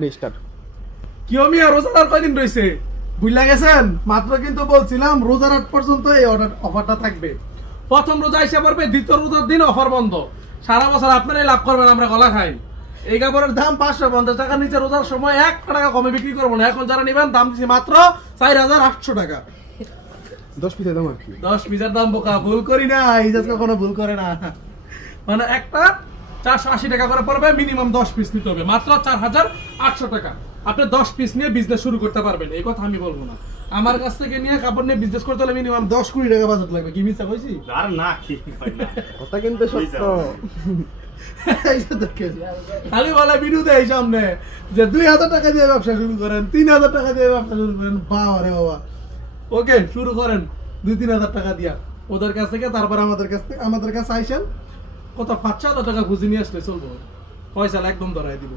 রোজার কয়দিন রয়েছে বুঝলা গেছেন? মাত্র কিন্তু বলছিলাম রোজার ৮ পর্যন্ত এই অফারটা থাকবে। প্রথম রোজা এসে পড়বে, দ্বিতীয় রোজার দিন অফার বন্ধ। সারা বছর আপনারাই লাভ করবেন, আমরা গলা খাই। এই কাপড়ের দাম ৫৫০ টাকার নিচে রোজার সময় ১ টাকা কমে বিক্রি করবো না। এখন যারা নিবেন দাম দিচ্ছি মাত্র ৪,৮০০ টাকা। ১০ পিসের দাম আর কি, ১০ পিসের দাম বোকা, ভুল করি না, ইজাজ কখনো ভুল করে না। মানে একটা ৪৮০ টাকা করে পড়বে, মিনিমাম ১০ পিস নিতে হবে, মাত্র ৪,৮০০ টাকা। আপনি ১০ পিস নিয়ে বিজনেস শুরু করতে পারবেন, এই কথা আমি বলবো না। আমার কাছ থেকে নিয়ে কাপড় নিয়ে বিজনেস করতে হলে মিনিমাম ১০-২০ টাকা বাজেট লাগবে। কি মিথ্যা কইছি? আর না, কি কথা কিন্তু সত্য। খালি বলে ভিডিও দেয় সামনে যে ২,০০০ টাকা দিয়ে ব্যবসা শুরু করেন, ৩,০০০ টাকা দিয়ে ব্যবসা শুরু করেন। বাবা রে বাবা, ওকে শুরু করেন ২-৩,০০০ টাকা দিয়া ওদের কাছ থেকে, তারপর আমাদের কাছে আইসেন। কত ৫,০০০ টাকা খুঁজে নিয়ে আসলে চলবো, পয়সা একদম ধরাই দিব।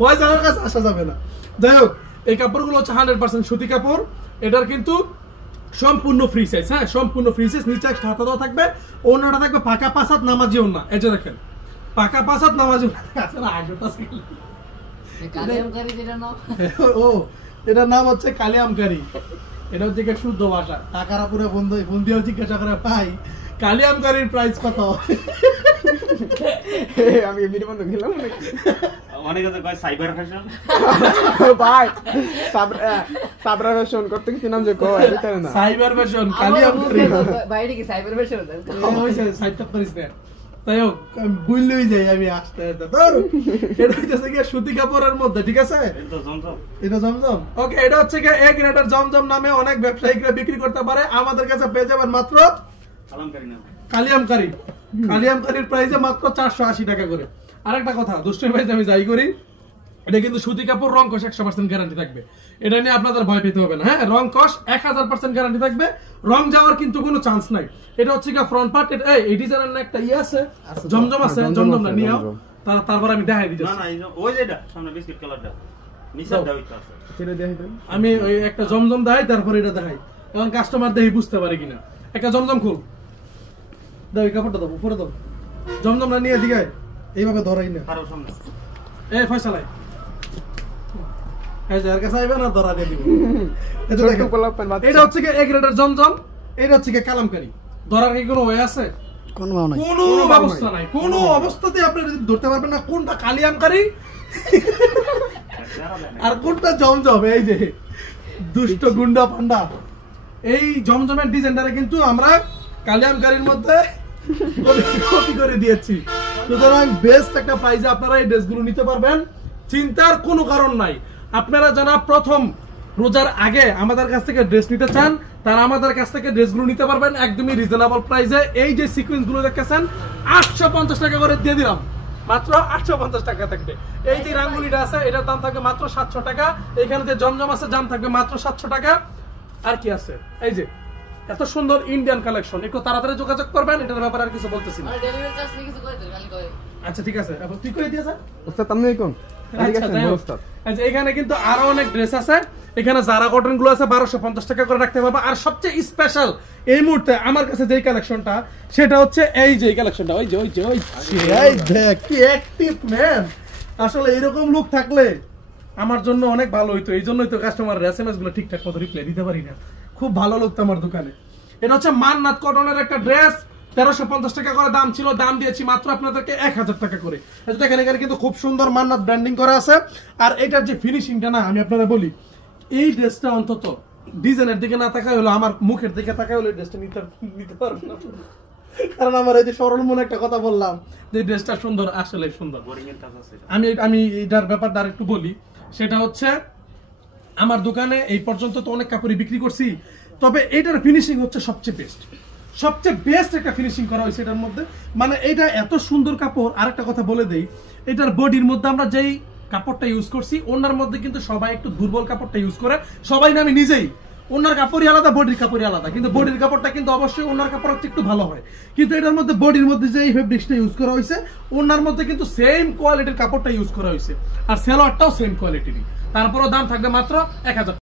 পয়সা আমার কাছে আসা যাবে না। যাই হোক, এই কাপড়গুলো হচ্ছে 100% সুতি কাপড়। এটার কিন্তু সম্পূর্ণ ফ্রি সাইজ, হ্যাঁ সম্পূর্ণ ফ্রি সাইজ। নিচে একটা হাতা দেওয়া থাকবে, ওনাটা থাকবে পাকা ৫ হাত নামাজি ওনা। এই যে দেখেন পাকা ৫ হাত নামাজি ওনা। ও এটার নাম হচ্ছে কালিয়ামকারি। এটা হচ্ছে শুদ্ধ ভাষা। টাকারা পুরো বন্ধ বন্দিও জিজ্ঞাসা করে ভাই কালিয়ামকারির প্রাইস কত? আমি এমনি বন্ধ গেলাম নাকি? অনেক আছে কয় সাইবার ফ্যাশন। ভাই সাবরা ফ্যাশন করতে কি নাম যে কয় এটা না, সাইবার ফ্যাশন কালিয়ামকারি। বাইরে কি সাইবার ফ্যাশন হইছে সাইটটা করিস না। তাই হোক বুঝলেই যাই আমি আসতে ধর। এটা হচ্ছে কি সুতি কাপড়ের মধ্যে, ঠিক আছে? এটা জমজম। ওকে, এটা হচ্ছে কি এক গ্রেডের জমজম নামে অনেক ব্যবসায়িকরা বিক্রি করতে পারে। আমাদের কাছে পেয়ে যাবেন মাত্র কালিয়ামকারি। কালিয়ামকারির প্রাইসে মাত্র ৪৮০ টাকা করে। আরেকটা কথা, দুষ্টের প্রাইসে আমি যাই করি, এটা কিন্তু সুতি কাপড়, রং কষ ১০০% গ্যারান্টি থাকবে। এটা নিয়ে আপনাদের ভয় পেতে হবে না। হ্যাঁ, রং কষ ১০০০% গ্যারান্টি থাকবে, রং যাওয়ার কিন্তু কোনো চান্স নাই। এটা হচ্ছে কি ফ্রন্ট পার্ট, এই ডিজাইনের একটা আছে জমজম আছে, জমজম না নিও। তারপর আমি দেখাই দিচ্ছি। না না, ওই যেটা সামনে বিস্কিট কালারটা নিচেরটা ওইটা আছে, সেটা দেখাই দেন। আমি ওই একটা জমজম দেখাই, তারপর এটা দেখাই, এখন কাস্টমার দেখি বুঝতে পারে কিনা। একটা জমজম খুল দাও, এই কাপড়টা দাও, উপরে দাও। জমজম না নিয়ে দিকে এইভাবে ধরাই না, আরো সামনে। এই ফয়সালাই এই যে আর কাছে আইবে না, ধরা দিয়ে দিব। এটা দেখো, এটা হচ্ছে কি এক গ্রেডের জমজম, এটা হচ্ছে কি কালামকারি। ধরার কি কোনো ওয়ে আছে? কোনো ব্যবস্থা নাই। কোনো অবস্থাতে আপনি ধরতে পারবেন না কোনটা কালিয়ামকারি আর কোনটা জমজম। এই যে দুষ্ট গুন্ডা পান্ডা, এই জমজমের ডিজাইনটারে কিন্তু আমরা কালিয়ামকারির মধ্যে কপি করে দিয়েছি। সুতরাং বেস্ট একটা প্রাইসে আপনারা এই ড্রেসগুলো নিতে পারবেন, চিন্তার কোনো কারণ নাই। আপনারা যারা প্রথম রোজার আগে আমাদের কাছ থেকে ড্রেস নিতে চান, তারা আমাদের কাছ থেকে ড্রেসগুলো নিতে পারবেন একদমই রিজনেবল প্রাইসে। এই যে সিকোয়েন্সগুলো দেখতেছেন ৮৫০ টাকা করে দিয়ে দিলাম, মাত্র ৮৫০ টাকা থাকবে। এই যে রাঙ্গুলিটা আছে এটার দাম থাকবে মাত্র ৭০০ টাকা। এখানে যে জমজম আছে দাম থাকবে মাত্র ৭০০ টাকা। আর কি আছে, এই যে এত সুন্দর ইন্ডিয়ান কালেকশন, একটু তাড়াতাড়ি যোগাযোগ করবেন। এটার ব্যাপারে আর কিছু বলতেছি না। আচ্ছা ঠিক আছে, ঠিক করে দিয়েছে ওস্তাদ। আপনি কোন এখানে কিন্তু আরো অনেক ড্রেস আছে। এখানে জারা কটন গুলো আছে ১২৫০ টাকা করে রাখতে পারবে। আর সবচেয়ে স্পেশাল এই মুহূর্তে আমার কাছে যে কালেকশনটা, সেটা হচ্ছে এই যে কালেকশনটা। ওই যে ওই যে ওই দেখ কি অ্যাক্টিভ ম্যান। আসলে এরকম লুক থাকলে আমার জন্য অনেক ভালো হইতো। এই জন্যই তো কাস্টমার এসএমএস গুলো ঠিকঠাক মতো রিপ্লাই দিতে পারি না। খুব ভালো লাগতো আমার দোকানে। এটা হচ্ছে মান্নাত কটনের একটা ড্রেস, ১৩৫০ টাকা করে দাম ছিল, দাম দিয়েছি মাত্র আপনাদেরকে ১০০০ টাকা করে। দেখেন এখানে কিন্তু খুব সুন্দর মান্নাত ব্র্যান্ডিং করা আছে। আর এটার যে ফিনিশিংটা না, আমি আপনাদের বলি, এই ড্রেসটা অন্তত ডিজাইনের দিকে না তাকাই হলো, আমার মুখের দিকে তাকাই হলো এই ড্রেসটা নিতে পারবো না। কারণ আমার এই যে সরল মনে একটা কথা বললাম যে ড্রেসটা সুন্দর, আসলে সুন্দর। আমি এটার ব্যাপারটা আর একটু বলি, সেটা হচ্ছে আমার দোকানে এই পর্যন্ত তো অনেক কাপড়ই বিক্রি করছি, তবে এটার ফিনিশিং হচ্ছে সবচেয়ে বেস্ট একটা ফিনিশিং করা হয়েছে এটার মধ্যে। মানে এটা এত সুন্দর কাপড়। আরেকটা কথা বলে দেই, এটার বডির মধ্যে আমরা যেই কাপড়টা ইউজ করছি, ওনার মধ্যে কিন্তু সবাই একটু দুর্বল কাপড়টা ইউজ করে, সবাই না আমি নিজেই। ওনার কাপড়ই আলাদা, বডির কাপড়ই আলাদা, কিন্তু বডির কাপড়টা কিন্তু অবশ্যই ওনার কাপড় হচ্ছে একটু ভালো হয়। কিন্তু এটার মধ্যে বডির মধ্যে যে এই ফেব্রিক্সটা ইউজ করা হয়েছে, ওনার মধ্যে কিন্তু সেম কোয়ালিটির কাপড়টা ইউজ করা হয়েছে, আর সেলোয়ারটাও সেম কোয়ালিটিরই। তারপরও দাম থাকবে মাত্র ১০০০।